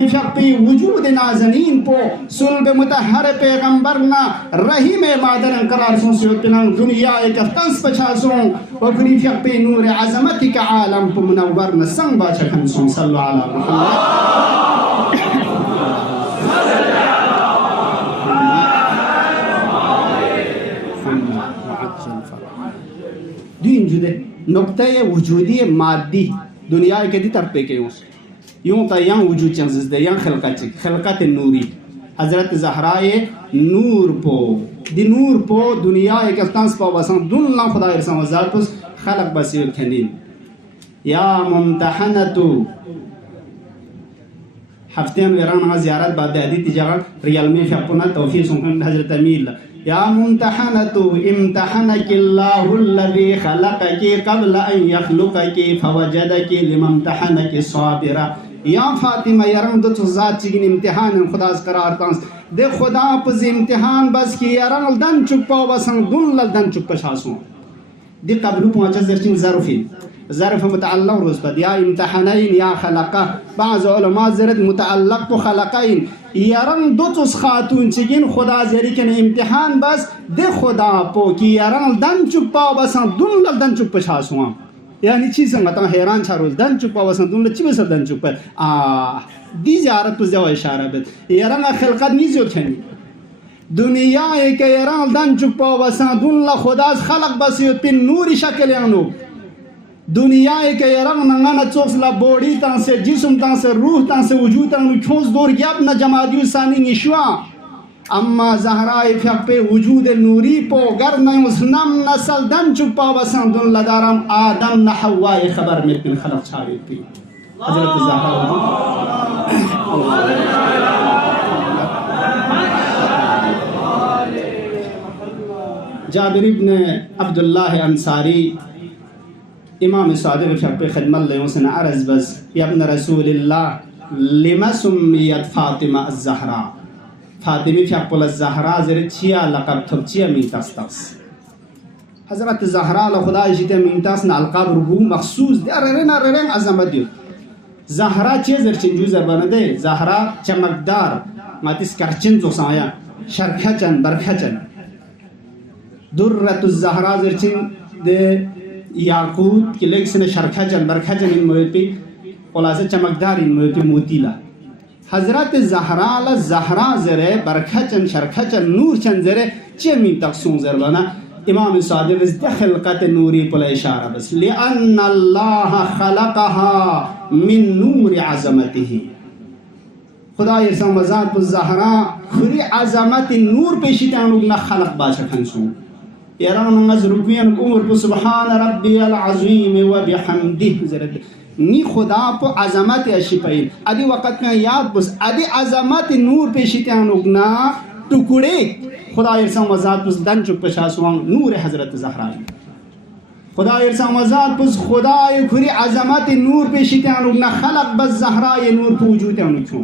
शक्ति वजूद नाज़नीन पो सुल्ब मुतहर पैगंबरना रहीम मादरन करार सुन सियोतनंग दुनिया एक तंस पछासों वफरी शक्ति नूर अज़मती का आलम पो मुनव्वर न संग बाचा खंसों सल्लल्लाहु अलैहि वसल्लम दिन जुदे नुक्ते वजूदी मादी दुनिया के दी तरपे के यूं तयं वजूद चंज़ दे यं खलकत नूरी हज़रत ज़हराए नूर पो दुनिया एक अस्तांस पो बसन दुल्ला खुदा इरसम वज़ात पुस खलक बसीर खनीन या मुम्तहनतु हफ्ते में यरान ज़ियारत बाद अदी तिजारत रियल में फपुना तौफीक सुन हज़रत अमील या मुम्तहनतु इम्तहनकिल्लाहुल्लज़ी खलक़की क़ब्ल अन यख़्लुक़की फवजदकी लिमम्तहनकी साबिरा या फातिमा यरंग दो ज़ात चिगिन इम्तिहान खुदा करार तांस दे खुदा पज इम्तिहान बस की यरंग दन चुप्पा बसन दुल दन चुप्पा शासों दे कबलू पहुंचा जर्चिन ज़रफ़ मुतअल्लिक़ रोज़ पर या इम्तिहानैन या खलक़ा बाज़ उलमा ज़रत मुतअल्लिक़ तो खलक़ैन यरंग दो चुस खातून चिगिन खुदा जरिकन इम्तिहान बस दे खुदा पो की यरंग दन चुप्पा बसन दुल दन चुप्पा शासों यानी चीज़ संगता हैरान चारों दन चुप्पा वसन दुनिया चिबे सब दन चुप्पा दी ज़ारत पुज़ जावा इशारा बत यरंगा खलक़त नहीं जोर छनी दुनिया एक यरंग दन चुप्पा वसन दुनिया खुदा खलक बस युतिन नूरी शक्ल यानो दुनिया एक यरंग नंगा न चोक्स ला बॉडी तां से जिस्म तां से रूह तां से वजूद तां नु छोंस दौर गया न जमादियु सानी निश्वा अम्मा ज़हराए फ़्यापे वजूद नूरी पो गर न उसनम नसल दन चुप्पा वसन दुन लदारम आदम न हव्वा खबर में पिन खलक छावे पी हज़रत ज़हरा जाबिर इब्न अब्दुल्लाह अंसारी इमाम सादिक़ फ़्यापे खिदमत ले उसने अर्ज़ बस या इब्न रसूलिल्लाह लिमा सुम्मियत फ़ातिमा अज़-ज़हरा फातिमी फ़्यापुल ज़हरा ज़र चिया लक़ब थब चिया मीतास हज़रत ज़हरा ला खुदा जिते मीतास न अलक़ाब रुबू मखसूस दे अरेन अज़मत दियो ज़हरा चे ज़र चिंजू ज़रबान दे ज़हरा चमकदार मातिस करचिन जो साया शरखचन बरखचन दुर्रतुज़ ज़हरा ज़र चिन दे याकूत के लेग से शरखचन बरखचन इन मोती ओलासे चमकदार इन मोती मोतीला हज़रत ज़हरा ज़रे बरखचन शरखचन नूर चन ज़रे चेमी तकसूं ज़रबाना इमाम सादिक़ इस खलक़त नूरी पुल इशारा बस लिअन्न अल्लाह खलक़हा मिन नूर अज़मतिही खुदा ये समझात पुल ज़हरा खुरी अज़मत नूर पेशितान उगना खलक़ बाशा खंसू यरान नज़ रुपयन उमर पुल सुब्हान रब्बियल अज़ीम व बिहम्दिही ज़रे नी खुदा पो अज़मत अशिपाइन अदी वक़्त में याद बस अदी अज़मत नूर पेशितान उगना टुकड़े खुदा इरसा मज़ात बस दन चुप पशासवांग नूर हज़रत ज़हरा खुदा इरसा मज़ात बस खुदा ये खुरी अज़मत नूर पेशितान उगना खलक बस ज़हरा ये नूर पे वजूद है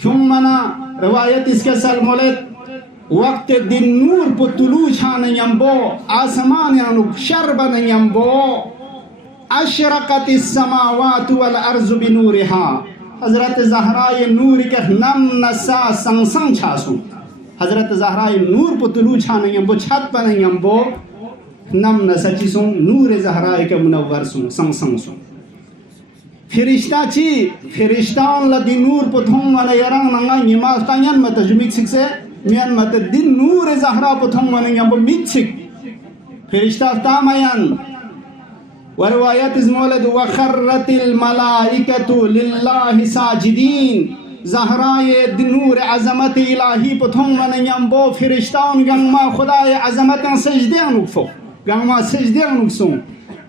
क्यों मना रवायत इसके सलमोलत वक्त दिन नूर पो तुलू छान यम्बो आसमान यानु शरबन यम्बो अशरक़तिस समावातु वल अर्ज़ु बिनूरिहा हज़रत ज़हरा ये नूर के नम नसा संग छासु हज़रत ज़हरा ये नूर पुतलू छान यम्बो छत पर यम्बो नम नसा चिसु नूर ज़हरा के मुनव्वर सु संग सु फिरिश्ता ची फिरिश्तान लदी नूर पुथुम वन यरंग नंगा निमास तायन मत जुमिक सिक्से मियन मत दिन नूर ज़हरा पुथुम वन यम्बो मिक्सिक फिरिश्ता तामयन वरवायत इज़मौलद वखर्रतिल मलाइकतु लिल्लाहि साजिदीन ज़हरा ये नूर अज़मत इलाही पुथुम वन यम्बो फिरिश्तान गंगमा खुदाए अज़मत सजदे अनुफो गंगमा सजदे अनुसो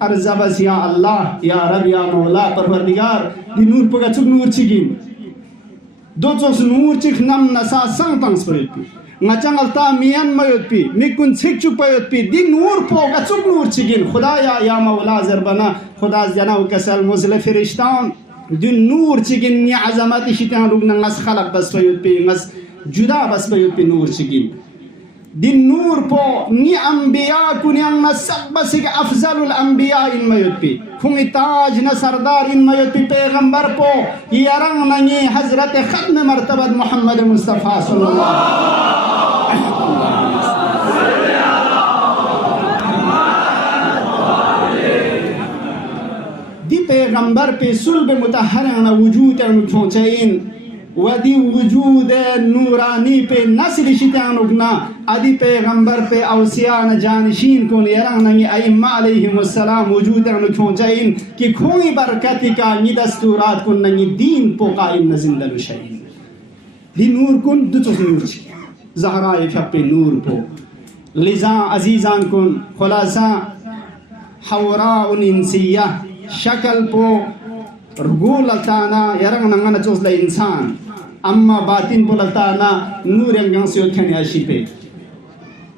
अर्ज़बस या अल्लाह या रब या मौला परवरदिगार दी नूर पगा चुक नूर चिगिन दो चोस नूर चिक नम नसा संग तंस परेपी ngacang ta mian mayotpi mikun sik chupayotpi din nur poga chuk nur chigin खुदा या मौला ज़रबना खुदा जना कसल मुज़ल फिरिश्तान दिन नूर चिगिन नि अज़मत शितान रुग नंगस खलक बस पयोतपि नगस जुदा बस पयोतपि नूर चिगिन din nur po ni anbiya kunyang nasakbasig afzalul anbiya in mayutpi kung itaj na sardar in mayutpi pegambar po yarang nangi Hazrat Khatm martabat Muhammad Mustafa sallallahu di pegambar pe sulb mutahharan wujud an khonchain ودي وجود نوراني पे नस्ल शितान उगना आदि पैगंबर पे औसियान जानशीन को यरंग नंगी अइम्मा अलैहिमुस्सलाम वजूद अन खोजाइन कि खोई बरकती का नि दस्तूरात को नंगी दीन पो कायम न जिंदल शैइन दी नूर कुन दुचुस नूर छी ज़हरा पे नूर पो लिजा अजीजान कुन खुलासा हवरा उन इंसिया शक्ल पो रगूल ताना यरंग नंगना चोसला इंसान अम्मा बातिन पुलताना नूर यंगं से उठने आशिपे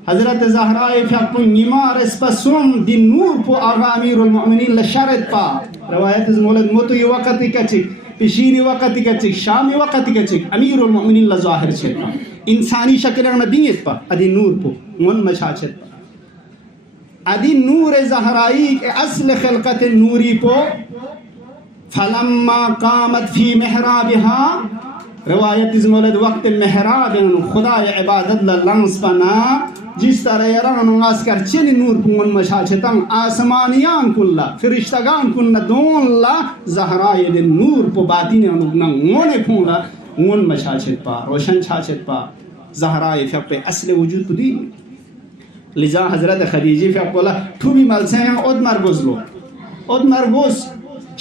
हजरत ज़हरा फ़ापुन निमार स्पसुम दी नूर पो आगा अमीरुल मोमिनीन लशरत पा रवायत मोलद मोतो ये वक़्त कचिक पिशीनी वक़्त कचिक शामी वक़्त कचिक अमीरुल मोमिनीन ल ज़ाहिर छेता इंसानी शक्ल न दियत पा अदी नूर पो मन मशाचत पा अदी नूर ज़हराई के असल खिलकत नूरी पो फलम्मा कामत फी महराबिहा रवायत इस मौलद वक्त महराब खुदा इबादत लंस पना जिस तरह यरंग आस्कर चेन नूर पुंगन मशाचतंग आसमानियान कुल्ला फरिश्तगान कुन्ना दोन ला ज़हरा ये नूर पो बातिन अनुगना मोने फुंगला मोन मशाचत पा रोशन छाचत पा ज़हरा ये फक असले वजूद पुदी लिजा हजरत खदीजा फकोला ठुबी मलसे ओद मरगोजलो ओद मरगोस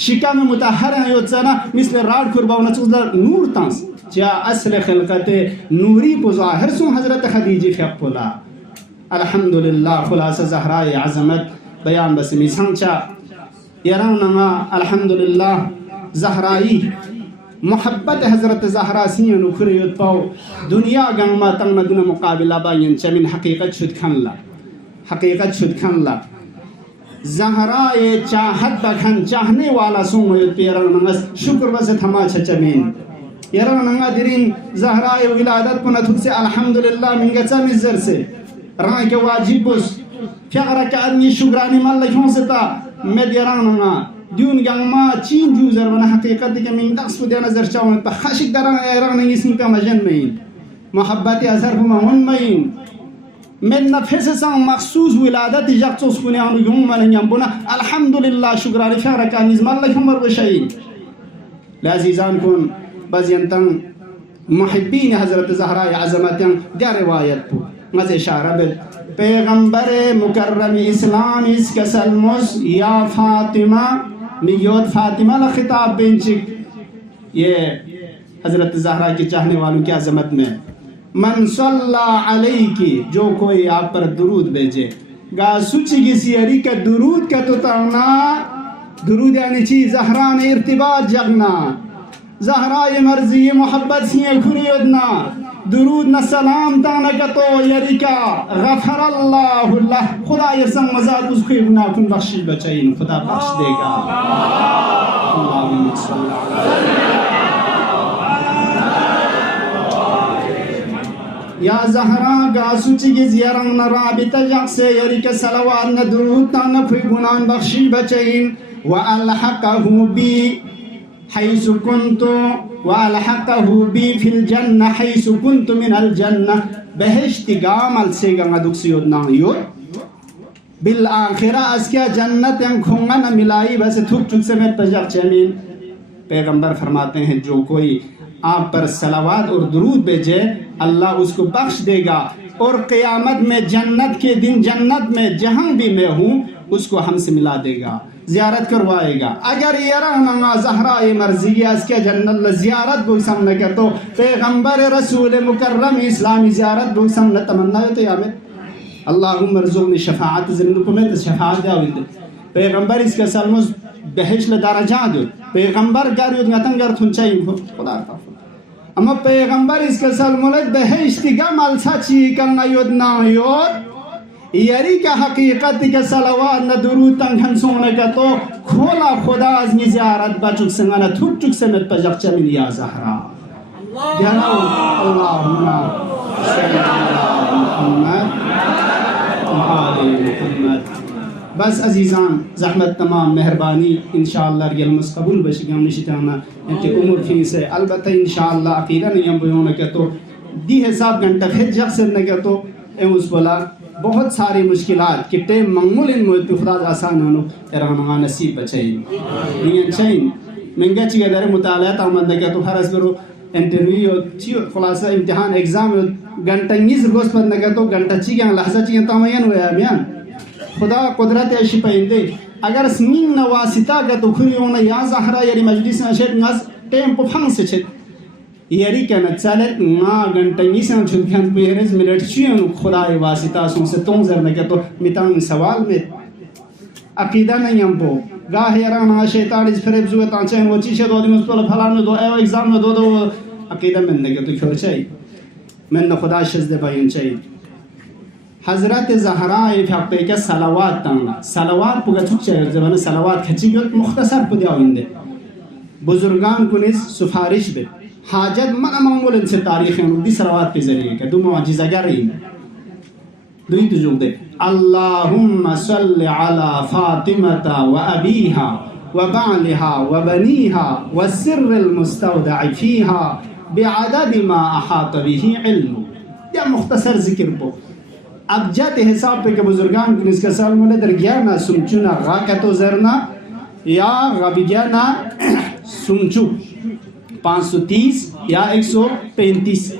शिका में मुताहर है योत्सना मिसल राड कुर्बाना चुज़ला नूर तांस जा असल खिलकते नूरी पो ज़ाहिर सु हजरत खदीजा फकोला अल्हम्दुलिल्लाह खुलासा ज़हरा अज़मत बयान बस मिसंचा यरंग नंगा अल्हम्दुलिल्लाह ज़हराई मोहब्बत हजरत ज़हरा सियन उखरियत पाओ दुनिया गंगमा तंग नदुन मुकाबिला बायन चमिन हकीकत शुद खनला ज़हरा ये चाहत बखन चाहने वाला सुमयत पेरंग नंगस शुक्र बस थमा चचमीन यरंग नंगा दिरिन ज़हरा ये विलादत पुनथुक से अल्हम्दुलिल्लाह मिंगचा मिज़र से रंग के वाजिब बस फ्यागरा का आदमी शुक्रानी माल लखों से ता में यरंग नंगा दून गंगमा चीन जूजर बना हकीकत के मिंग दस पुदिया नजर चावन पर खाशिक दरंग यरंग नंगी इसमें का मजन में मोहब्बत असर फुमाहुन में من نفس سان مخصوص ولادت جاكتوس كوني عن يوم من ينبونا الحمد لله شكرا لفعلك عن إزم الله كمر بشيء لازيزان كون بزينتن محبين حضرت زهراء عظمتن دي روايت بو مز اشاره به پیغمبر مکرم اسلام اس کسلموس یا فاطمہ میود فاطمہ لا خطاب بنچک یہ حضرت زہرا کے چاہنے والوں کی عظمت میں من صلی علیکی جو کوئی آپ پر درود بھیجے گا سوچی کی سیاری کا درود کا تو تانا درود یعنی چی زہرا نے ارتباط جگنا زہرا مرضی محبت سی گھریدنا درود نہ سلام تانا کا تو یاری کا غفر اللہ اللہ خدا یہ سنگ مزاد اس کو گناہ کن بخشی بچائین خدا بخش دے گا اللہم صلی اللہ یا زہرا گاسوچی کی زیارنگ نہ رابطہ جگ سے یاری کے صلوات نہ درود تانا کوئی گناہ بخشی بچائین وَأَلْحَقَهُ بِي حَيْثُ كُنْتُ وَأَلْحَقَهُ بِي فِي الْجَنَّةِ حَيْثُ كُنْتُ مِنَ الْجَنَّةِ بہشتی گامل سے گنگا دکسیود نامیود بالآخرہ اس کیا جنت یم کھونگا نہ ملائی بس تھک چک سے میں پجر چمین پیغمبر فرماتے ہیں جو کوئی آپ پر صلوات اور درود بھیجے اللہ اس کو بخش دے گا اور قیامت میں جنت کے دن جنت میں جہاں بھی میں ہوں اس کو ہم سے ملا دے گا زیارت کروائے گا اگر یہ رہنا زہرا مرضی اس کے جنت زیارت کو سمجھ کر تو پیغمبر رسول مکرم اسلامی زیارت کو سمجھ تمنا ہے تو یامت اللہم ارزقنی شفاعت زندگی میں شفاعت دے پیغمبر اس کے سلمز بہش لدرجات دے پیغمبر گاریود نتنگر تھنچائی خدا کا اما پیغمبر اس کے سلمولد بہشتی گمال سچی کرنا یود نایود یاری کا حقیقت کے صلوات نہ درود تنگ ہنسونے کا تو کھولا خدا از نی زیارت بچک سنگانا تھک چک سمت پجک چمین یا زہرا اللہم صلی اللہ मुहम्मद व आले मुहम्मद। बस अजीज़ान ज़हमत तमाम मेहरबानी इंशाअल्लाह रियलमस कबूल बशिगम निशिताना इंते उम्र फी से अलबत्ता इंशाअल्लाह अकीदा नियम बयोन के तो दी हिसाब घंटा फिर जख्स न के तो एमुस बोला बहुत सारी मुश्किलात कि टे मंगुल इन मुल्क खुदा आसान होनो तेरा नसीब बचाई ये चाहिए महंगा चीज़ दरे मुताला तामंद के तो हर असरो इंटरव्यू चियो खुलासा इम्तिहान एग्जाम घंटा नीज रोज पर न के तो घंटा चीज़ लहजा चीज़ तामयन हुआ बयान खुदा कुदरत ऐसी पाइंदे अगर स्मीन नवासिता का तो खुरी होना या ज़हरा यारी मजलिस नशेद नज टेम्पो फंग से छे यारी क्या न चले ना घंटे से छुट्टियां पेरेज मिनट चुन खुदा वासिता से तुम जर न के तो मितांग सवाल में अकीदा नहीं हम पो गाह यारा ना शैतान इस फरेब जुए तांचे वो चीज़ दो दिन उसको फलाने दो एग्जाम में दो अकीदा में न के तो क्यों चाहिए मैं न खुदा शज़्दे बायन चाहिए हज़रत ज़हरा फ़ाक़े के सलावात तांगा सलावात पुगा चुक चाहिए ज़बान सलावात खची गयो मुख्तसर पुदिया होंगे बुजुर्गान कुनिस सुफारिश बे हाजत मन मामूल इनसे तारीख़ है उन्दी सलावात के ज़रिए के दो मुआजिज़ा क्या रही दुई तो जुग दे अल्लाहुम्मा सल्लि अला फ़ातिमता व अबीहा व बालिहा व बनीहा व सिर्रिल मुस्तौदअ फ़ीहा बिअदद मा अहात बिही इल्मु या मुख्तसर ज़िक्र पो अब जाते हिसाब पे के बुजुर्गान की इसका साल में दर गया ना सुमचुना गा का तो जरना या गबिया ना सुमचु 530 या 135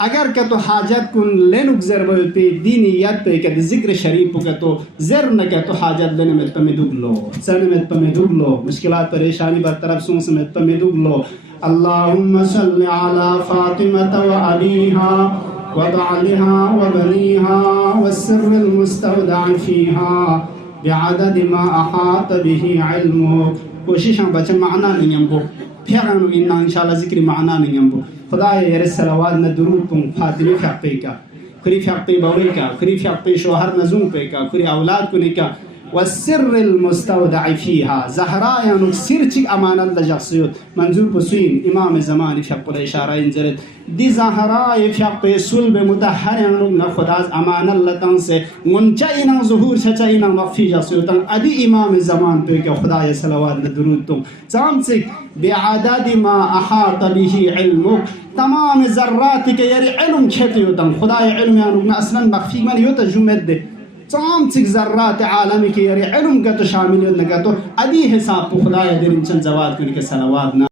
अगर का तो हाजत कुन लेनुक जरब पे दीनियत पे के जिक्र शरीफ का तो जर न के तो हाजत लेने में तमे दुगलो सने में तमे दुगलो मुश्किलात परेशानी बरतरफ सुन समेत तमे दुगलो अल्लाहुम्मा सल्लि अला फातिमा व अबीहा वबालिहा वबनीहा वस्सिर्रिल मुस्तौदअ फ़ीहा बिअदद मा अहात बिही इल्मु कोशिश हम बच्चे माना नहीं हमको फिर इन्ना इंशाअल्लाह ज़िक्र माना नहीं हमको खुदा ये सलावात न दुरूद पुं फातिमी फ़ाक़े का खुरी फ़ाक़े बवरी का खुरी फ़ाक़े शोहर नज़ूम पे का खुरी औलाद को निका वस्सिर्रिल मुस्तौदअ फ़ीहा ज़हरा यानी सिर चिक अमानत लजसियत मंजूर पसुइन इमाम ज़मान फ़ाक़ुल इशारा इंजरत दी ज़हरा ये फ़ाक़े सुल्ब मुतहर यानी न खुदाज अमानत लतन से मुंचा इना ज़ुहूर छचा इना मफ़ी जसियत अदी इमाम ज़मान पे के खुदा ये सलावात न दुरूद तुम जाम से बिअदद मा अहात बिही इल्मु तमाम ज़र्रात के यारी इल्म खेती होता खुदा ये इल्म यानी न असलन मख़फ़ी मन योता जुमेद दे तमाम चिक ज़र्रात आलमी के यारी इल्म का तो शामिल होने का तो अदी हिसाब को खुदा ये दिन चंद जवाब करके सलावात ना